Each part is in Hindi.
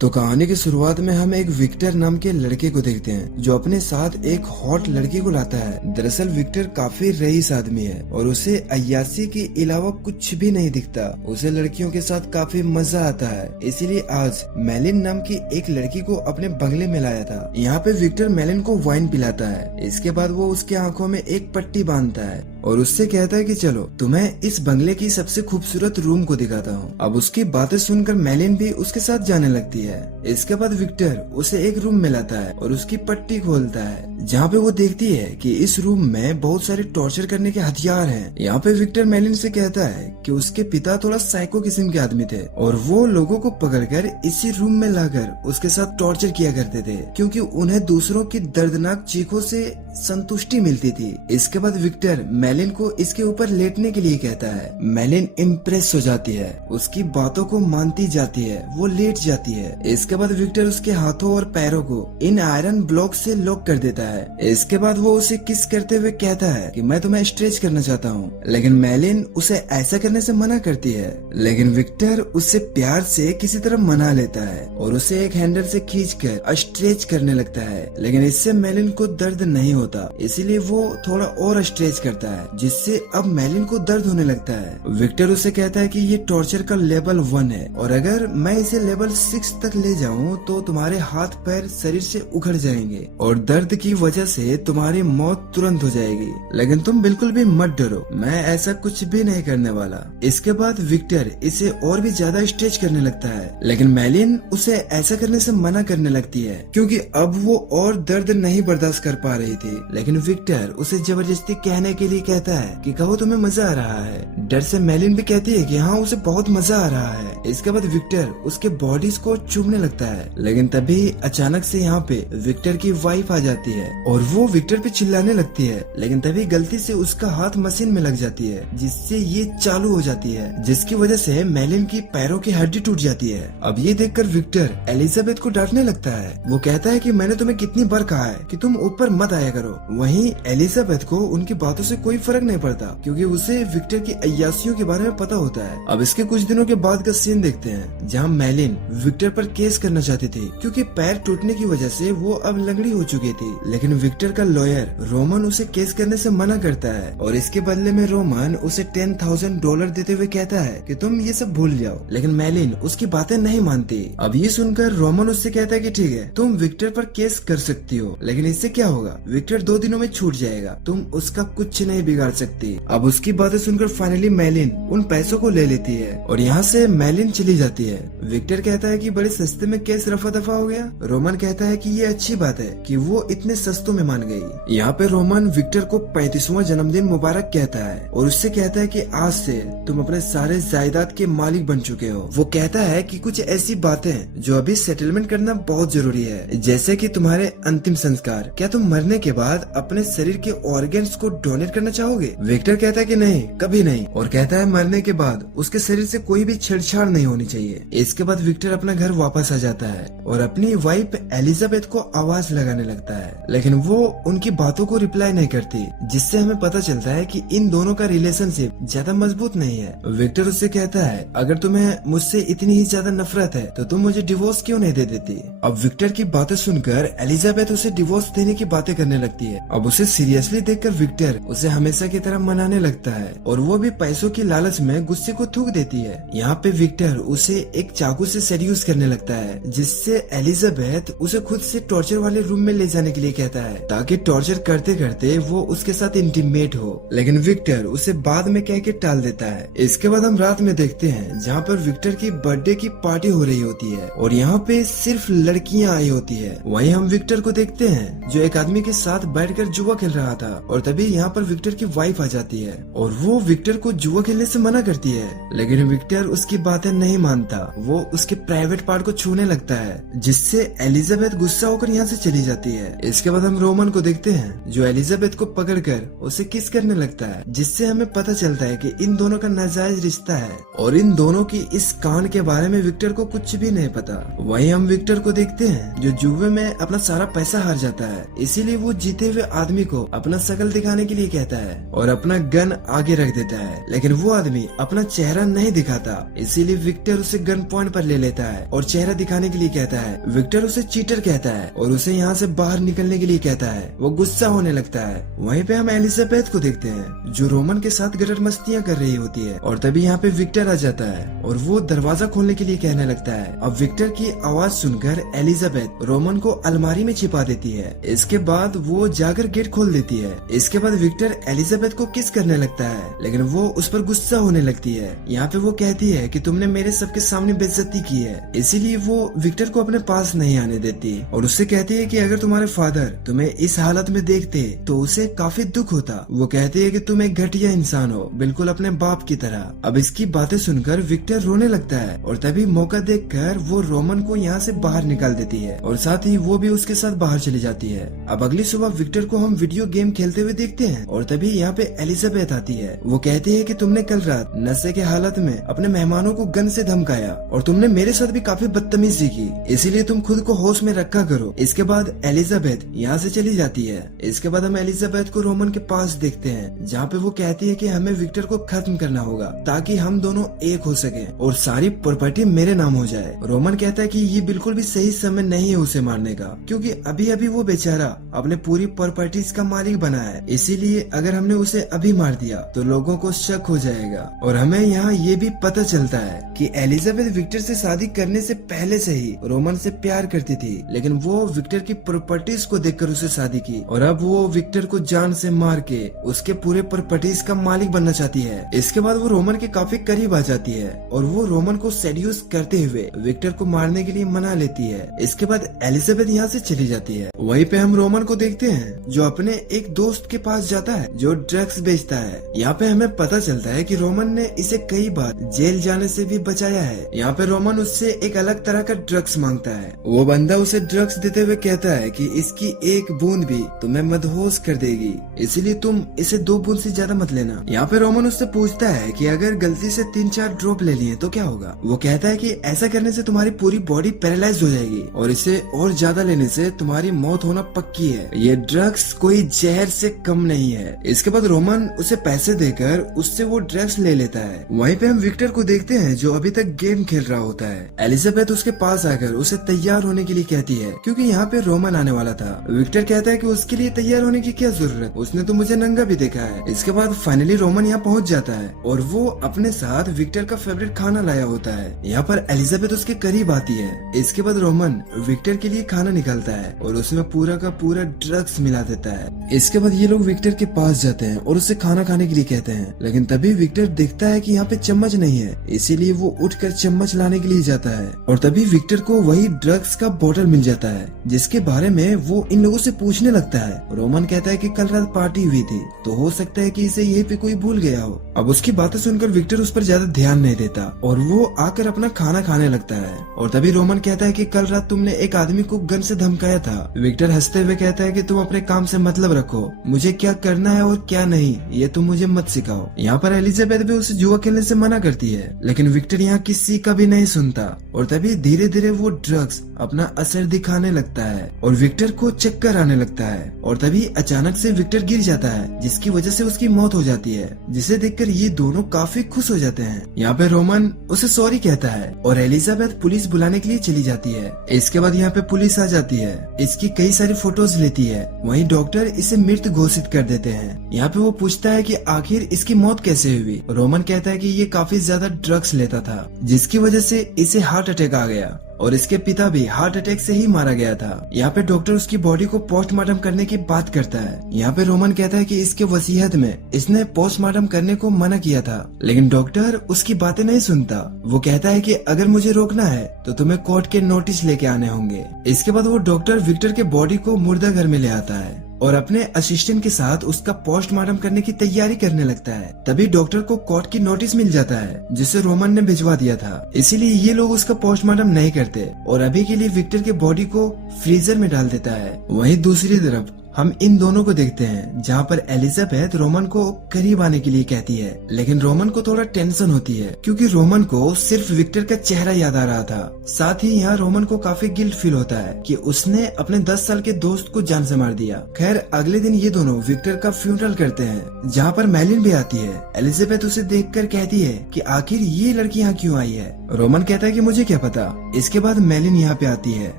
तो कहानी की शुरुआत में हम एक विक्टर नाम के लड़के को देखते हैं जो अपने साथ एक हॉट लड़की को लाता है। दरअसल विक्टर काफी रईस आदमी है और उसे अय्याशी के अलावा कुछ भी नहीं दिखता। उसे लड़कियों के साथ काफी मजा आता है, इसीलिए आज मेलिन नाम की एक लड़की को अपने बंगले में लाया था। यहाँ पे विक्टर मेलिन को वाइन पिलाता है। इसके बाद वो उसके आंखों में एक पट्टी बांधता है और उससे कहता है कि चलो तुम्हें इस बंगले की सबसे खूबसूरत रूम को दिखाता हूँ। अब उसकी बातें सुनकर मेलिन भी उसके साथ जाने लगती है। इसके बाद विक्टर उसे एक रूम में लाता है और उसकी पट्टी खोलता है, जहाँ पे वो देखती है कि इस रूम में बहुत सारे टॉर्चर करने के हथियार हैं। यहाँ पे विक्टर मेलिन से कहता है कि उसके पिता थोड़ा साइको किस्म के आदमी थे और वो लोगों को पकड़कर इसी रूम में लाकर उसके साथ टॉर्चर किया करते थे, क्योंकि उन्हें दूसरों की दर्दनाक चीखों से संतुष्टि मिलती थी। इसके बाद विक्टर मेलिन को इसके ऊपर लेटने के लिए कहता है। मेलिन इम्प्रेस हो जाती है, उसकी बातों को मानती जाती है, वो लेट जाती है। इसके बाद विक्टर उसके हाथों और पैरों को इन आयरन ब्लॉक से लॉक कर देता है। इसके बाद वो उसे किस करते हुए कहता है कि मैं तुम्हें स्ट्रेच करना चाहता हूँ, लेकिन मेलिन उसे ऐसा करने से मना करती है। लेकिन विक्टर उससे प्यार से किसी तरह मना लेता है और उसे एक हैंडल से खींचकर स्ट्रेच करने लगता है, लेकिन इससे मेलिन को दर्द नहीं होता, इसीलिए वो थोड़ा और स्ट्रेच करता है, जिससे अब मेलिन को दर्द होने लगता है। विक्टर उसे कहता है कि ये टॉर्चर का लेवल 1 है और अगर मैं इसे लेवल 6 तक ले जाऊं तो तुम्हारे हाथ पैर शरीर से उखड़ जाएंगे और दर्द की वजह से तुम्हारी मौत तुरंत हो जाएगी, लेकिन तुम बिल्कुल भी मत डरो, मैं ऐसा कुछ भी नहीं करने वाला। इसके बाद विक्टर इसे और भी ज्यादा स्ट्रेच करने लगता है, लेकिन मेलिन उसे ऐसा करने से मना करने लगती है, क्योंकि अब वो और दर्द नहीं बर्दाश्त कर पा रही थी। लेकिन विक्टर उसे जबरदस्ती कहने के लिए कहता है कि कहो तुम्हें मजा आ रहा है। डर से मेलिन भी कहती है कि हाँ उसे बहुत मजा आ रहा है। इसके बाद विक्टर उसके बॉडीज को चूमने लगता है, लेकिन तभी अचानक से यहाँ पे विक्टर की वाइफ आ जाती है और वो विक्टर पे चिल्लाने लगती है, लेकिन तभी गलती से उसका हाथ मशीन में लग जाती है, जिससे ये चालू हो जाती है, जिसकी वजह से मेलिन की पैरों की हड्डी टूट जाती है। अब ये देखकर विक्टर एलिजाबेथ को डांटने लगता है। वो कहता है कि मैंने तुम्हें कितनी बार कहा है कि तुम ऊपर मत आया करो। वहीं एलिजाबेथ को उनकी बातों से कोई फर्क नहीं पड़ता, क्योंकि उसे विक्टर की अय्यासियों के बारे में पता होता है। अब इसके कुछ दिनों के बाद का सीन देखते हैं, जहाँ मेलिन विक्टर पर केस करना चाहती थी, क्योंकि पैर टूटने की वजह से वो अब लंगड़ी हो चुकी थी। लेकिन विक्टर का लॉयर रोमन उसे केस करने से मना करता है और इसके बदले में रोमन उसे $10,000 देते हुए कहता है कि तुम ये सब भूल जाओ। लेकिन मेलिन उसकी बातें नहीं मानती। अब ये सुनकर रोमन उससे कहता है कि ठीक है, तुम विक्टर पर केस कर सकती हो, लेकिन इससे क्या होगा, विक्टर 2 दिनों में छूट जाएगा, तुम उसका कुछ नहीं बिगाड़ सकती। अब उसकी बातें सुनकर फाइनली मेलिन उन पैसों को ले लेती है और यहाँ से मेलिन चली जाती है। विक्टर कहता है कि बड़े सस्ते में केस रफा दफा हो गया। रोमन कहता है कि ये अच्छी बात है कि वो इतने सस्तों में मान गई। यहाँ पे रोमन विक्टर को 35वां जन्मदिन मुबारक कहता है और उससे कहता है कि आज से तुम अपने सारे जायदाद के मालिक बन चुके हो। वो कहता है कि कुछ ऐसी बातें जो अभी सेटलमेंट करना बहुत जरूरी है, जैसे कि तुम्हारे अंतिम संस्कार। क्या तुम मरने के बाद अपने शरीर के ऑर्गन्स को डोनेट करना चाहोगे? विक्टर कहता है कि नहीं, कभी नहीं, और कहता है मरने के बाद उसके शरीर से कोई भी छेड़छाड़ नहीं होनी चाहिए। इसके बाद विक्टर अपना घर वापस आ जाता है और अपनी वाइफ एलिजाबेथ को आवाज लगाने लगता है, लेकिन वो उनकी बातों को रिप्लाई नहीं करती, जिससे हमें पता चलता है कि इन दोनों का रिलेशनशिप ज्यादा मजबूत नहीं है। विक्टर उससे कहता है अगर तुम्हें मुझसे इतनी ही ज्यादा नफरत है तो तुम मुझे डिवोर्स क्यों नहीं दे देती? अब विक्टर की बातें सुनकर एलिजाबेथ उसे डिवोर्स देने की बातें करने लगती है। अब उसे सीरियसली देखकर विक्टर उसे हमेशा की तरह मनाने लगता है और वो भी पैसों की लालच में गुस्से को थूक देती है। यहाँ पे विक्टर उसे एक चाकू से सेड्यूस करने लगता है, जिससे एलिजाबेथ उसे खुद से टॉर्चर वाले रूम में ले जाने के लिए कहता है, ताकि टॉर्चर करते करते वो उसके साथ इंटीमेट हो। लेकिन विक्टर उसे बाद में कह के टाल देता है। इसके बाद हम रात में देखते हैं, जहाँ पर विक्टर की बर्थडे की पार्टी हो रही होती है और यहाँ पे सिर्फ लड़कियाँ आई होती है। वहीं हम विक्टर को देखते हैं जो एक आदमी के साथ बैठकर जुआ खेल रहा था और तभी यहाँ पर विक्टर की वाइफ आ जाती है और वो विक्टर को जुआ खेलने से मना करती है, लेकिन विक्टर उसकी बातें नहीं मानता। वो उसके प्राइवेट पार्ट को छूने लगता है, जिससे एलिजाबेथ गुस्सा होकर यहाँ से चली जाती है। इसके बाद हम रोमन को देखते हैं जो एलिजाबेथ को पकड़कर उसे किस करने लगता है, जिससे हमें पता चलता है कि इन दोनों का नाजायज रिश्ता है और इन दोनों की इस कांड के बारे में विक्टर को कुछ भी नहीं पता। वहीं हम विक्टर को देखते हैं जो जुए में अपना सारा पैसा हार जाता है, इसीलिए वो जीते हुए आदमी को अपना शकल दिखाने के लिए कहता है है और अपना गन आगे रख देता है, लेकिन वो आदमी अपना चेहरा नहीं दिखाता, इसीलिए विक्टर उसे गन पॉइंट पर ले लेता है और चेहरा दिखाने के लिए कहता है। विक्टर उसे चीटर कहता है और उसे यहाँ से बाहर निकलने के लिए कहता है। वो गुस्सा होने लगता है। वहीं पे हम एलिजाबेथ को देखते हैं जो रोमन के साथ गटर मस्तियाँ कर रही होती है और तभी यहाँ पे विक्टर आ जाता है और वो दरवाजा खोलने के लिए कहने लगता है। अब विक्टर की आवाज सुनकर एलिजाबेथ रोमन को अलमारी में छिपा देती है। इसके बाद वो जाकर गेट खोल देती है। इसके बाद विक्टर एलिजाबेथ को किस करने लगता है, लेकिन वो उस पर गुस्सा होने लगती है। यहाँ पे वो कहती है कि तुमने मेरे सबके सामने बेइज्जती की है, इसीलिए वो विक्टर को अपने पास नहीं आने देती और उससे कहती है कि अगर तुम्हारे फादर तुम्हें इस हालत में देखते तो उसे काफी दुख होता। वो कहती है कि तुम एक घटिया इंसान हो, बिल्कुल अपने बाप की तरह। अब इसकी बातें सुनकर विक्टर रोने लगता है और तभी मौका देखकर वो रोमन को यहाँ से बाहर निकाल देती है और साथ ही वो भी उसके साथ बाहर चली जाती है। अब अगली सुबह विक्टर को हम वीडियो गेम खेलते हुए देखते हैं और तभी यहाँ पे एलिजाबेथ आती है। वो कहती है कि तुमने कल रात नशे के हालत में अपने मेहमानों को गन से धमकाया और तुमने मेरे साथ भी काफी बदतमीजी की, इसीलिए तुम खुद को होश में रखा करो। इसके बाद एलिजाबेथ यहाँ से चली जाती है। इसके बाद हम एलिजाबेथ को रोमन के पास देखते हैं जहाँ पे वो कहती है कि हमें विक्टर को खत्म करना होगा ताकि हम दोनों एक हो सके और सारी प्रॉपर्टी मेरे नाम हो जाए। रोमन कहता है कि ये बिल्कुल भी सही समय नहीं है उसे मारने का, क्योंकि अभी अभी वो बेचारा अपने पूरी प्रॉपर्टीज का मालिक बना है, इसीलिए अगर हमने उसे अभी मार दिया तो लोगों को शक हो जाएगा। और हमें यहाँ ये भी पता चलता है कि एलिजाबेथ विक्टर से शादी करने से पहले से ही रोमन से प्यार करती थी, लेकिन वो विक्टर की प्रॉपर्टीज को देखकर उसे शादी की और अब वो विक्टर को जान से मार के उसके पूरे प्रॉपर्टीज का मालिक बनना चाहती है। इसके बाद वो रोमन के काफी करीब आ जाती है और वो रोमन को सेड्यूस करते हुए विक्टर को मारने के लिए मना लेती है। इसके बाद एलिजाबेथ यहाँ से चली जाती है। वहीं पे हम रोमन को देखते हैं जो अपने एक दोस्त के पास जाता है जो ड्रग्स बेचता है। यहाँ पे हमें पता चलता है कि रोमन ने इसे कई बार जेल जाने से भी बचाया है। यहाँ पे रोमन उससे एक अलग तरह का ड्रग्स मांगता है। वो बंदा उसे ड्रग्स देते हुए कहता है कि इसकी एक बूंद भी तुम्हें मदहोश कर देगी, इसलिए तुम इसे 2 बूंद से ज्यादा मत लेना। यहाँ पे रोमन उससे पूछता है कि अगर गलती से 3-4 ड्रॉप ले लिए तो क्या होगा। वो कहता है कि ऐसा करने से तुम्हारी पूरी बॉडी पैरालाइज हो जाएगी और इसे और ज्यादा लेने से तुम्हारी मौत होना पक्की है। ये ड्रग्स कोई जहर से कम नहीं है। इसके बाद रोमन उसे पैसे देकर उससे वो ड्रग्स ले लेता है। वहीं पे हम विक्टर को देखते हैं जो अभी तक गेम खेल रहा होता है। एलिजाबेथ उसके पास आकर उसे तैयार होने के लिए कहती है क्योंकि यहाँ पे रोमन आने वाला था। विक्टर कहता है कि उसके लिए तैयार होने की क्या जरूरत, उसने तो मुझे नंगा भी देखा है। इसके बाद फाइनली रोमन यहाँ पहुँच जाता है और वो अपने साथ विक्टर का फेवरेट खाना लाया होता है। यहाँ पर एलिजाबेथ उसके करीब आती है। इसके बाद रोमन विक्टर के लिए खाना निकालता है और उसमें पूरा का पूरा ड्रग्स मिला देता है। इसके बाद ये लोग विक्टर के पास जाते हैं और उससे खाना खाने के लिए कहते हैं, लेकिन तभी विक्टर देखता है कि यहाँ पे चम्मच नहीं है, इसीलिए वो उठकर चम्मच लाने के लिए जाता है और तभी विक्टर को वही ड्रग्स का बोतल मिल जाता है जिसके बारे में वो इन लोगों से पूछने लगता है। रोमन कहता है कि कल रात पार्टी हुई थी तो हो सकता है कि इसे यहीं पे कोई भूल गया हो। अब उसकी बातें सुनकर विक्टर उस पर ज्यादा ध्यान नहीं देता और वो आकर अपना खाना खाने लगता है और तभी रोमन कहता है कि कल रात तुमने एक आदमी को गन से धमकाया था। विक्टर हंसते हुए कहता है कि तुम अपने काम से मतलब रखो, मुझे क्या करना है और क्या नहीं ये तुम मुझे मत सिखाओ। यहाँ पर एलिजाबेथ भी उसे जुआ खेलने से मना करती है, लेकिन विक्टर यहाँ किसी का भी नहीं सुनता और तभी धीरे धीरे वो ड्रग्स अपना असर दिखाने लगता है और विक्टर को चक्कर आने लगता है और तभी अचानक से विक्टर गिर जाता है जिसकी वजह से उसकी मौत हो जाती है, जिसे देखकर ये दोनों काफी खुश हो जाते हैं। यहाँ पे रोमन उसे सॉरी कहता है और एलिजाबेथ पुलिस बुलाने के लिए चली जाती है। इसके बाद यहाँ पे पुलिस आ जाती है, इसकी कई सारी फोटोज लेती है। वहीं डॉक्टर इसे मृत घोषित कर देते हैं। यहाँ पे वो पूछता है कि आखिर इसकी मौत कैसे हुई। रोमन कहता है कि ये काफी ज्यादा ड्रग्स लेता था जिसकी वजह से इसे हार्ट अटैक आ गया और इसके पिता भी हार्ट अटैक से ही मारा गया था। यहाँ पे डॉक्टर उसकी बॉडी को पोस्टमार्टम करने की बात करता है। यहाँ पे रोमन कहता है कि इसके वसीयत में इसने पोस्टमार्टम करने को मना किया था, लेकिन डॉक्टर उसकी बातें नहीं सुनता। वो कहता है कि अगर मुझे रोकना है तो तुम्हें कोर्ट के नोटिस लेके आने होंगे। इसके बाद वो डॉक्टर विक्टर के बॉडी को मुर्दा घर में ले आता है और अपने असिस्टेंट के साथ उसका पोस्टमार्टम करने की तैयारी करने लगता है। तभी डॉक्टर को कोर्ट की नोटिस मिल जाता है जिसे रोमन ने भिजवा दिया था, इसीलिए ये लोग उसका पोस्टमार्टम नहीं करते और अभी के लिए विक्टर के बॉडी को फ्रीजर में डाल देता है। वहीं दूसरी तरफ हम इन दोनों को देखते हैं जहाँ पर एलिजाबेथ रोमन को करीब आने के लिए कहती है, लेकिन रोमन को थोड़ा टेंशन होती है क्योंकि रोमन को सिर्फ विक्टर का चेहरा याद आ रहा था। साथ ही यहाँ रोमन को काफी गिल्ट फील होता है कि उसने अपने 10 साल के दोस्त को जान से मार दिया। खैर अगले दिन ये दोनों विक्टर का फ्यूनरल करते हैं जहाँ पर मैलिन भी आती है। एलिजाबेथ उसे देखकर कहती है कि आखिर ये लड़की यहाँ क्यों आई है। रोमन कहता है कि मुझे क्या पता। इसके बाद मैलिन यहाँ पे आती है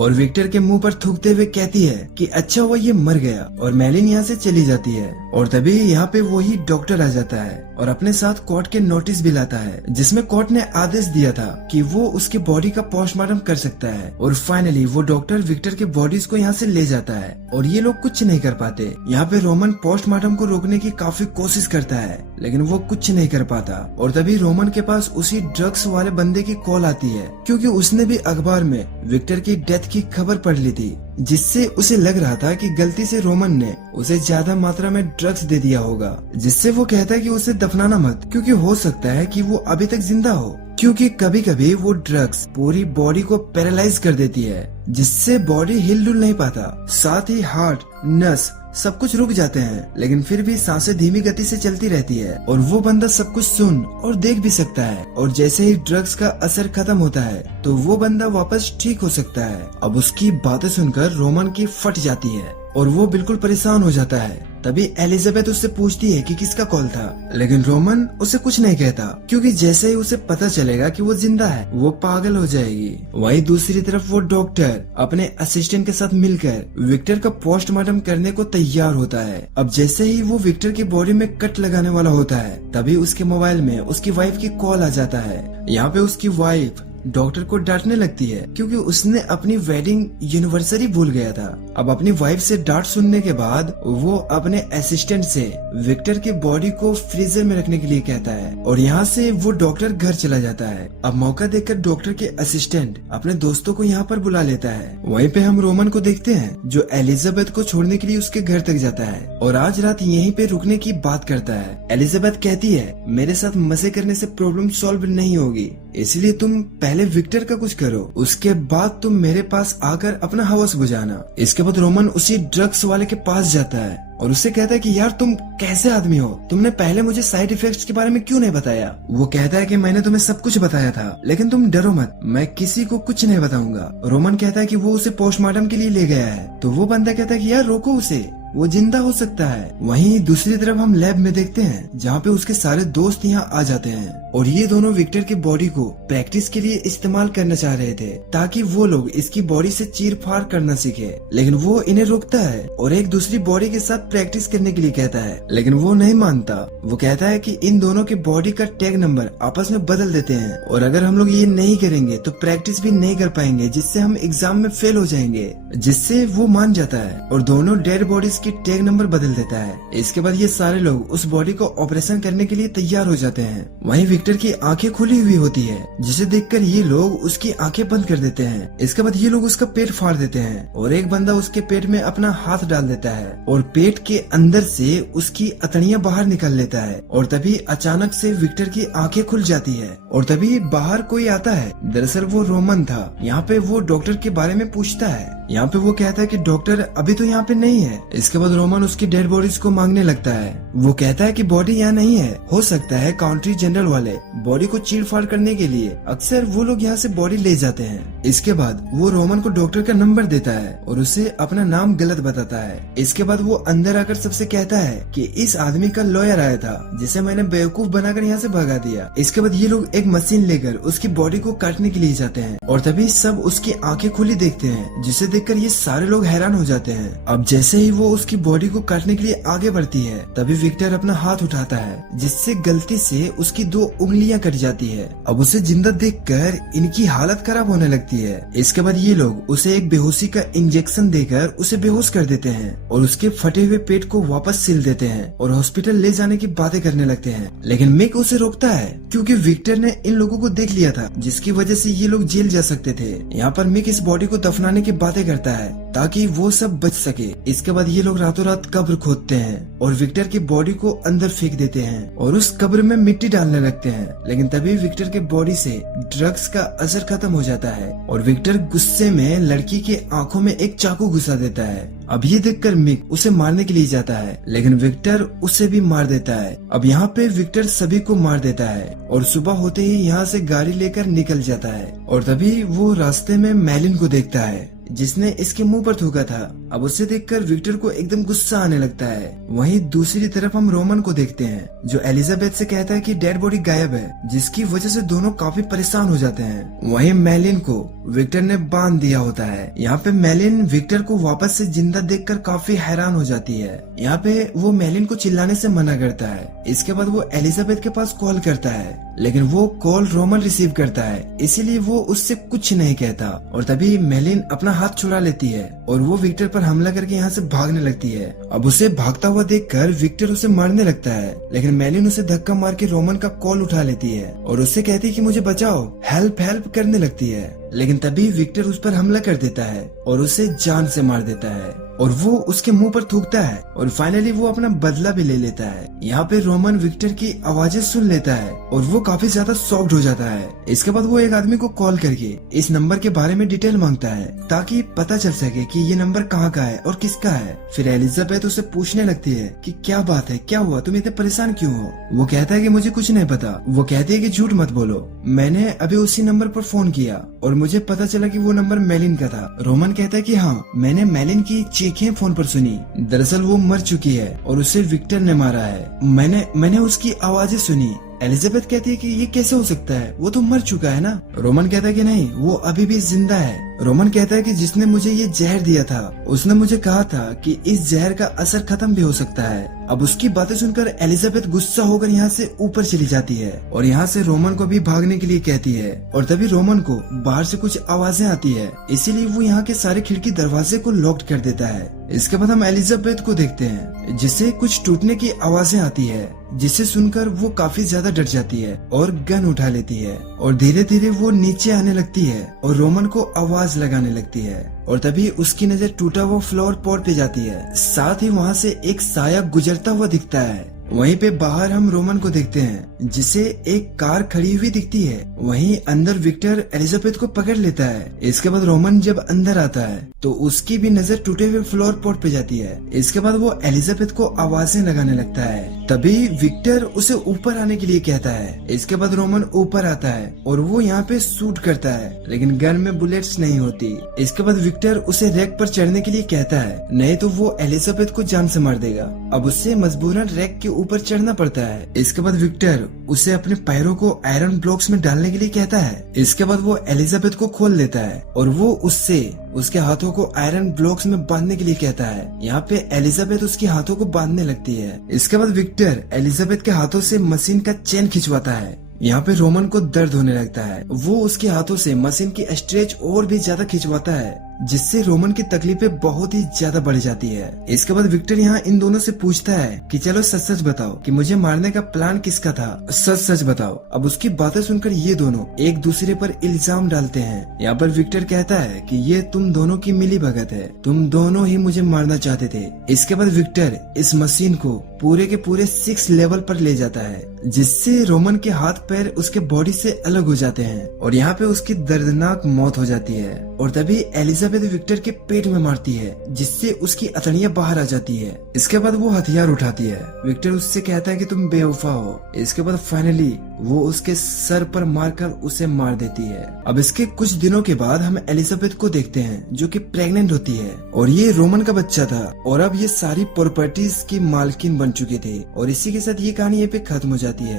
और विक्टर के मुंह पर थूकते हुए कहती है कि अच्छा हुआ ये मर गया, और मैलिन यहाँ से चली जाती है। और तभी यहाँ पे वही डॉक्टर आ जाता है और अपने साथ कोर्ट के नोटिस भी लाता है जिसमें कोर्ट ने आदेश दिया था कि वो उसके बॉडी का पोस्टमार्टम कर सकता है। और फाइनली वो डॉक्टर विक्टर के बॉडीज को यहाँ से ले जाता है और ये लोग कुछ नहीं कर पाते। यहाँ पे रोमन पोस्टमार्टम को रोकने की काफी कोशिश करता है लेकिन वो कुछ नहीं कर पाता। और तभी रोमन के पास उसी ड्रग्स वाले बंदे की कॉल आती है क्योंकि उसने भी अखबार में विक्टर की डेथ की खबर पढ़ ली थी, जिससे उसे लग रहा था कि गलती से रोमन ने उसे ज्यादा मात्रा में ड्रग्स दे दिया होगा, जिससे वो कहता है कि उसे दफनाना मत क्योंकि हो सकता है कि वो अभी तक जिंदा हो, क्योंकि कभी कभी वो ड्रग्स पूरी बॉडी को पैरालाइज कर देती है जिससे बॉडी हिल डुल नहीं पाता। साथ ही हार्ट, नस सब कुछ रुक जाते हैं लेकिन फिर भी सांसें धीमी गति से चलती रहती है और वो बंदा सब कुछ सुन और देख भी सकता है। और जैसे ही ड्रग्स का असर खत्म होता है तो वो बंदा वापस ठीक हो सकता है। अब उसकी बातें सुनकर रोमन की फट जाती है और वो बिल्कुल परेशान हो जाता है। तभी एलिजाबेथ उससे पूछती है कि किसका कॉल था, लेकिन रोमन उसे कुछ नहीं कहता क्योंकि जैसे ही उसे पता चलेगा कि वो जिंदा है वो पागल हो जाएगी। वहीं दूसरी तरफ वो डॉक्टर अपने असिस्टेंट के साथ मिलकर विक्टर का पोस्टमार्टम करने को तैयार होता है। अब जैसे ही वो विक्टर की बॉडी में कट लगाने वाला होता है तभी उसके मोबाइल में उसकी वाइफ की कॉल आ जाता है। यहाँ पे उसकी वाइफ डॉक्टर को डांटने लगती है क्योंकि उसने अपनी वेडिंग यूनिवर्सरी भूल गया था। अब अपनी वाइफ से डांट सुनने के बाद वो अपने असिस्टेंट से विक्टर की बॉडी को फ्रीजर में रखने के लिए कहता है और यहाँ से वो डॉक्टर घर चला जाता है। अब मौका देखकर डॉक्टर के असिस्टेंट अपने दोस्तों को यहाँ पर बुला लेता है। वहीं पे हम रोमन को देखते हैं जो एलिजाबेथ को छोड़ने के लिए उसके घर तक जाता है और आज रात यहीं पे रुकने की बात करता है। एलिजाबेथ कहती है मेरे साथ मजे करने से प्रॉब्लम सॉल्व नहीं होगी, इसलिए तुम पहले विक्टर का कुछ करो, उसके बाद तुम मेरे पास आकर अपना हवस बुझाना। इसके बाद रोमन उसी ड्रग्स वाले के पास जाता है और उससे कहता है कि यार तुम कैसे आदमी हो, तुमने पहले मुझे साइड इफेक्ट्स के बारे में क्यों नहीं बताया। वो कहता है कि मैंने तुम्हें सब कुछ बताया था लेकिन तुम डरो मत, मैं किसी को कुछ नहीं बताऊंगा। रोमन कहता है कि वो उसे पोस्टमार्टम के लिए ले गया है तो वो बंदा कहता है कि यार रोको उसे, वो जिंदा हो सकता है। वहीं दूसरी तरफ हम लैब में देखते हैं जहाँ पे उसके सारे दोस्त यहाँ आ जाते हैं और ये दोनों विक्टर की बॉडी को प्रैक्टिस के लिए इस्तेमाल करना चाह रहे थे ताकि वो लोग इसकी बॉडी से चीर फाड़ करना सीखे, लेकिन वो इन्हें रोकता है और एक दूसरी बॉडी के साथ प्रैक्टिस करने के लिए कहता है, लेकिन वो नहीं मानता। वो कहता है कि इन दोनों के बॉडी का टैग नंबर आपस में बदल देते हैं और अगर हम लोग ये नहीं करेंगे तो प्रैक्टिस भी नहीं कर पाएंगे जिससे हम एग्जाम में फेल हो जाएंगे, जिससे वो मान जाता है और दोनों डेड बॉडीज की टैग नंबर बदल देता है। इसके बाद ये सारे लोग उस बॉडी को ऑपरेशन करने के लिए तैयार हो जाते हैं। वहीं विक्टर की आंखें खुली हुई होती है जिसे देखकर ये लोग उसकी आंखें बंद कर देते हैं। इसके बाद ये लोग उसका पेट फाड़ देते हैं और एक बंदा उसके पेट में अपना हाथ डाल देता है और पेट के अंदर से उसकी अतड़ियां बाहर निकाल लेता है और तभी अचानक से विक्टर की आंखें खुल जाती है और तभी बाहर कोई आता है। दरअसल वो रोमन था। यहाँ पे वो डॉक्टर के बारे में पूछता है। यहाँ पे वो कहता है कि डॉक्टर अभी तो यहाँ पे नहीं है। इसके बाद रोमन उसकी डेड बॉडीज को मांगने लगता है। वो कहता है कि बॉडी यहाँ नहीं है, हो सकता है काउंट्री जनरल वाले बॉडी को चीर फाड़ करने के लिए अक्सर वो लोग यहाँ से बॉडी ले जाते हैं। इसके बाद वो रोमन को डॉक्टर का नंबर देता है और उसे अपना नाम गलत बताता है। इसके बाद वो अंदर आकर सबसे कहता है कि इस आदमी का लॉयर आया था जिसे मैंने बेवकूफ बनाकर यहाँ से भगा दिया। इसके बाद ये लोग एक मशीन लेकर उसकी बॉडी को काटने के लिए जाते हैं और तभी सब उसकी आंखें खुली देखते हैं जिसे देखकर ये सारे लोग हैरान हो जाते हैं। अब जैसे ही वो उसकी बॉडी को काटने के लिए आगे बढ़ती है तभी विक्टर अपना हाथ उठाता है जिससे गलती से उसकी 2 उंगलियां कट जाती है। अब उसे जिंदा देखकर इनकी हालत खराब होने लगती है। इसके बाद ये लोग उसे एक बेहोशी का इंजेक्शन देकर उसे बेहोश कर देते हैं और उसके फटे हुए पेट को वापस सिल देते हैं और हॉस्पिटल ले जाने की बातें करने लगते हैं, लेकिन मिक उसे रोकता है क्योंकि विक्टर ने इन लोगों को देख लिया था जिसकी वजह से ये लोग जेल जा सकते थे। यहाँ पर मिक इस बॉडी को दफनाने की बातें करता है ताकि वो सब बच सके। इसके बाद ये लोग रातों रात कब्र खोदते हैं और विक्टर की बॉडी को अंदर फेंक देते हैं और उस कब्र में मिट्टी डालने लगते हैं। लेकिन तभी विक्टर के बॉडी से ड्रग्स का असर खत्म हो जाता है और विक्टर गुस्से में लड़की के आंखों में एक चाकू घुसा देता है। अब ये देखकर मिक उसे मारने के लिए जाता है, लेकिन विक्टर उसे भी मार देता है। अब यहाँ पे विक्टर सभी को मार देता है और सुबह होते ही यहाँ से गाड़ी लेकर निकल जाता है और तभी वो रास्ते में मैलिन को देखता है जिसने इसके मुंह पर थूका था। अब उसे देखकर विक्टर को एकदम गुस्सा आने लगता है। वहीं दूसरी तरफ हम रोमन को देखते हैं जो एलिजाबेथ से कहता है कि डेड बॉडी गायब है, जिसकी वजह से दोनों काफी परेशान हो जाते हैं। वहीं मैलिन को विक्टर ने बांध दिया होता है। यहाँ पे मैलिन विक्टर को वापस से जिंदा देखकर काफी हैरान हो जाती है। यहाँ पे वो मैलिन को चिल्लाने से मना करता है। इसके बाद वो एलिजाबेथ के पास कॉल करता है, लेकिन वो कॉल रोमन रिसीव करता है, इसीलिए वो उससे कुछ नहीं कहता। और तभी मैलिन अपना हाथ छुड़ा लेती है और वो विक्टर पर हमला करके यहाँ से भागने लगती है। अब उसे भागता हुआ देखकर विक्टर उसे मारने लगता है, लेकिन मैलिन उसे धक्का मार के रोमन का कॉल उठा लेती है और उससे कहती है कि मुझे बचाओ, हेल्प हेल्प करने लगती है। लेकिन तभी विक्टर उस पर हमला कर देता है और उसे जान से मार देता है और वो उसके मुंह पर थूकता है और फाइनली वो अपना बदला भी ले लेता है। यहाँ पे रोमन विक्टर की आवाजें सुन लेता है और वो काफी ज्यादा शॉक्ड हो जाता है। इसके बाद वो एक आदमी को कॉल करके इस नंबर के बारे में डिटेल मांगता है ताकि पता चल सके कि ये नंबर कहाँ का है और किसका है। फिर एलिजाबेथ उसे पूछने लगती है कि क्या बात है, क्या हुआ, तुम इतने परेशान क्यों हो। वो कहता है कि मुझे कुछ नहीं पता। वो कहती है कि झूठ मत बोलो, मैंने अभी उसी नंबर पर फोन किया और मुझे पता चला कि वो नंबर मैलिन का था। रोमन कहता है कि हाँ, मैंने मैलिन की चीखें फोन पर सुनी। दरअसल वो मर चुकी है और उसे विक्टर ने मारा है। मैंने उसकी आवाजें सुनी। एलिजाबेथ कहती है कि ये कैसे हो सकता है, वो तो मर चुका है ना। रोमन कहता है कि नहीं, वो अभी भी जिंदा है। रोमन कहता है कि जिसने मुझे ये जहर दिया था उसने मुझे कहा था कि इस जहर का असर खत्म भी हो सकता है। अब उसकी बातें सुनकर एलिजाबेथ गुस्सा होकर यहाँ से ऊपर चली जाती है और यहाँ से रोमन को भी भागने के लिए कहती है। और तभी रोमन को बाहर से कुछ आवाजें आती है, इसीलिए वो यहाँ के सारे खिड़की दरवाजे को लॉक कर देता है। इसके बाद हम एलिजाबेथ को देखते हैं जिससे कुछ टूटने की आवाजें आती है, जिसे सुनकर वो काफी ज्यादा डर जाती है और गन उठा लेती है और धीरे धीरे वो नीचे आने लगती है और रोमन को आवाज लगाने लगती है। और तभी उसकी नजर टूटा हुआ फ्लावर पॉट पे जाती है। साथ ही वहाँ से एक साया गुजरता हुआ दिखता है। वहीं पे बाहर हम रोमन को देखते हैं जिसे एक कार खड़ी हुई दिखती है। वहीं अंदर विक्टर एलिजाबेथ को पकड़ लेता है। इसके बाद रोमन जब अंदर आता है तो उसकी भी नजर टूटे हुए फ्लावर पॉट पे जाती है। इसके बाद वो एलिजाबेथ को आवाजें लगाने लगता है। तभी विक्टर उसे ऊपर आने के लिए कहता है। इसके बाद रोमन ऊपर आता है और वो यहाँ पे शूट करता है, लेकिन गन में बुलेट्स नहीं होती। इसके बाद विक्टर उसे रैक पर चढ़ने के लिए कहता है, नहीं तो वो एलिजाबेथ को जान से मार देगा। अब उससे मजबूरन रैक के ऊपर चढ़ना पड़ता है। इसके बाद विक्टर उसे अपने पैरों को आयरन ब्लॉक्स में डालने के लिए कहता है। इसके बाद वो एलिजाबेथ को खोल देता है और वो उससे उसके हाथों को आयरन ब्लॉक्स में बांधने के लिए कहता है। यहाँ पे एलिजाबेथ उसके हाथों को बांधने लगती है। इसके बाद विक्टर एलिजाबेथ के हाथों से मशीन का चेन खिंचवाता है। यहाँ पे रोमन को दर्द होने लगता है। वो उसके हाथों से मशीन की स्ट्रेच और भी ज्यादा खिंचवाता है, जिससे रोमन की तकलीफें बहुत ही ज्यादा बढ़ जाती है। इसके बाद विक्टर यहाँ इन दोनों से पूछता है कि चलो सच सच बताओ कि मुझे मारने का प्लान किसका था, सच सच बताओ। अब उसकी बातें सुनकर ये दोनों एक दूसरे पर इल्जाम डालते हैं। यहाँ पर विक्टर कहता है कि ये तुम दोनों की मिली भगत है, तुम दोनों ही मुझे मारना चाहते थे। इसके बाद विक्टर इस मशीन को पूरे के पूरे 6 लेवल पर ले जाता है, जिससे रोमन के हाथ पैर उसके बॉडी से अलग हो जाते हैं और यहाँ पे उसकी दर्दनाक मौत हो जाती है। और तभी एलिजाबेथ विक्टर के पेट में मारती है, जिससे उसकी अतड़ियां बाहर आ जाती है। इसके बाद वो हथियार उठाती है। विक्टर उससे कहता है कि तुम बेवफा हो। इसके बाद फाइनली वो उसके सर पर मारकर उसे मार देती है। अब इसके कुछ दिनों के बाद हम एलिजाबेथ को देखते हैं जो कि प्रेग्नेंट होती है और ये रोमन का बच्चा था और अब ये सारी प्रॉपर्टीज की मालकिन बन चुकी थी। और इसी के साथ ये कहानी ये पे खत्म हो जाती है।